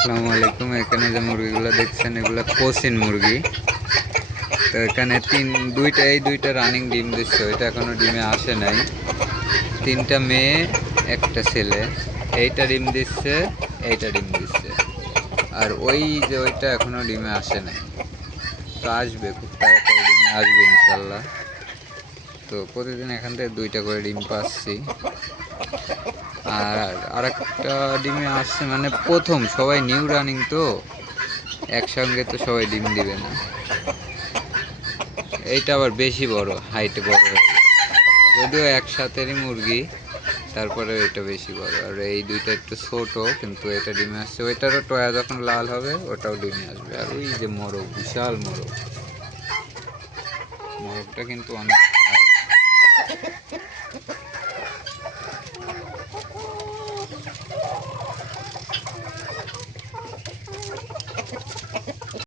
আসসালামু আলাইকুম। এখানে যে মুরগিগুলো দেখছেন এগুলো কোচিন মুরগি। তো এখানে দুইটা রানিং ডিম দিচ্ছে, ওইটা এখনো ডিমে আসে নাই। তিনটা মেয়ে একটা ছেলে, এইটা ডিম দিচ্ছে, এইটা ডিম দিচ্ছে। আর ওইটা এখনো ডিমে আসে নাই, তো আসবে খুব তাড়াতাড়ি, ডিমে আসবে ইনশাল্লাহ। তো প্রতিদিন এখান থেকে 2টা করে ডিম পাচ্ছি। আর আরেকটা ডিমে আসছে, মানে প্রথম সবাই নিউ রানিং, তো একসঙ্গে তো সবাই ডিম দিবে না। এইটা আবার বেশি বড়, হাইটে বড় হয়ে যায়, যদিও একসাথেরই মুরগি, তারপরে এটা বেশি বড়। আর এই দুইটা একটু ছোট, কিন্তু এটা ডিমে আসছে। ওইটারও টয়া যখন লাল হবে ওটাও ডিমে আসবে। আর ওই যে মোরগ, বিশাল মোরগটা কিন্তু অনেক